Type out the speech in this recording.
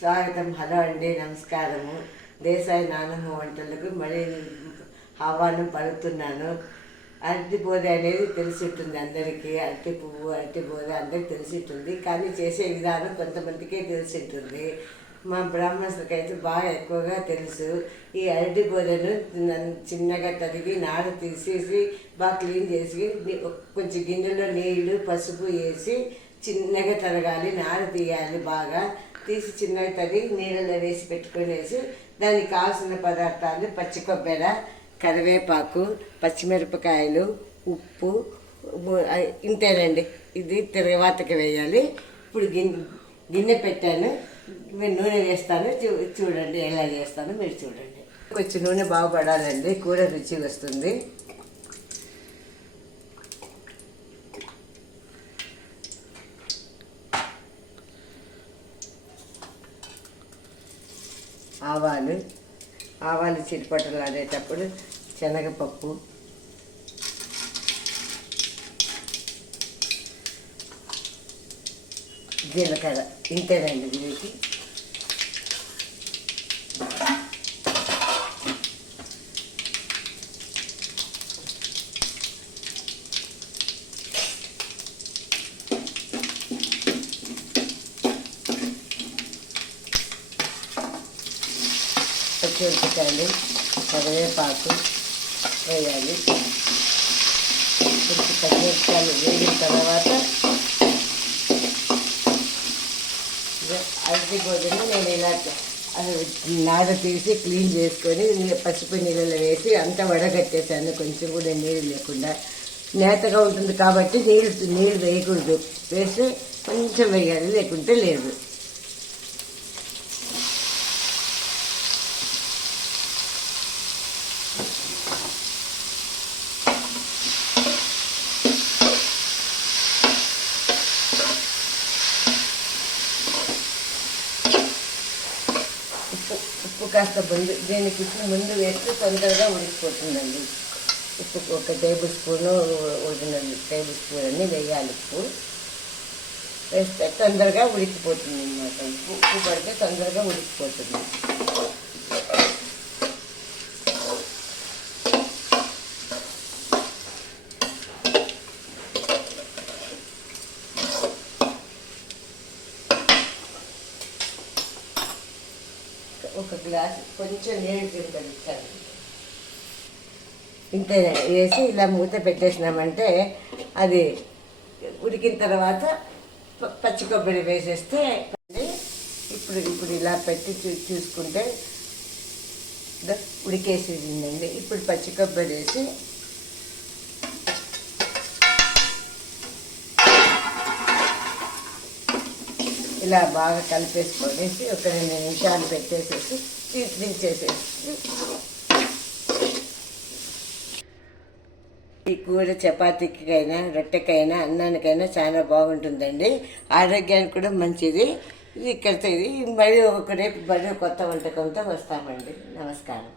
స్వాగతం. హలో అండి, నమస్కారము. దేశాయి నానమ్మ వంటలకు మళ్ళీ ఆహ్వానం పలుకుతున్నాను. అరటి బోధ అనేది తెలిసి ఉంటుంది అందరికీ. అరటి పువ్వు, అరటి బోధ అందరికీ తెలిసి ఉంటుంది, కానీ చేసే విధానం కొంతమందికే తెలిసి ఉంటుంది. మా బ్రాహ్మణులకైతే బాగా ఎక్కువగా తెలుసు. ఈ అరటి బోధను చిన్నగా తరిగి నార తీసేసి బాగా క్లీన్ చేసి కొంచెం గిన్నెలో నీళ్ళు పసుపు వేసి చిన్నగా తరగాలి. నార తీయాలి. బాగా తీసి చిన్నగా తరిగి నీళ్ళలో వేసి పెట్టుకునేసి దానికి కావాల్సిన పదార్థాలు పచ్చి కొబ్బరి, కరివేపాకు, పచ్చిమిరపకాయలు, ఉప్పు, ఇంతేనండి. ఇది తిరగవాతకి వేయాలి. ఇప్పుడు గిన్నె పెట్టాను, నూనె వేస్తాను. చూడండి ఎలా చేస్తాను మీరు చూడండి. కొంచెం నూనె బాగుపడాలండి, కూర రుచి వస్తుంది. ఆవాలు చిరుపట్టలు ఆడేటప్పుడు శనగపప్పు, జీలకర్ర, ఇంతేనండి. దీనికి పచ్చిమిరపకాయలు, కరివేపాకు వేయాలి. కొంచెం పచ్చిమిరపకాయలు వేగిన తర్వాత అరటి బోధను నేను ఇలా నార తీసి క్లీన్ చేసుకొని పసుపు నీళ్ళలో వేసి అంతా వడగట్టేసాను. కొంచెం కూడా నీళ్ళు లేకుండా నేతగా ఉంటుంది కాబట్టి నీళ్ళు వేయకూడదు. వేస్తే కొంచెం వేయాలి, లేకుంటే లేదు. ఉప్పు కాస్త దీనికి ముందు వేస్తే తొందరగా ఉడికిపోతుందండి. ఉప్పు ఒక టేబుల్ స్పూను, 1 టేబుల్ స్పూన్ అన్ని వేయాలి. ఉప్పు వేస్తే తొందరగా ఉడికిపోతుంది అన్నమాట. ఉప్పు పడితే తొందరగా ఉడికిపోతుంది. ఒక గ్లాసు కొంచెం నీళ్ళు తింటాను. ఇంత వేసి ఇలా మూత పెట్టేసినామంటే అది ఉడికిన తర్వాత పచ్చి కొబ్బరి వేసేస్తే ఇప్పుడు ఇలా పెట్టి చూసుకుంటే ఉడికేసేసిందండి. ఇప్పుడు పచ్చి కొబ్బరి వేసి ఇలా బాగా కలిపేసుకొనేసి ఒక 2 నిమిషాలు పెట్టేసేసి దించేసేసి ఈ కూర చపాతీకైనా, రొట్టెకైనా, అన్నానికైనా చాలా బాగుంటుందండి. ఆరోగ్యానికి కూడా మంచిది. ఇది ఇక్కడ మరి రేపు కొత్త వంటకంతో వస్తామండి. నమస్కారం.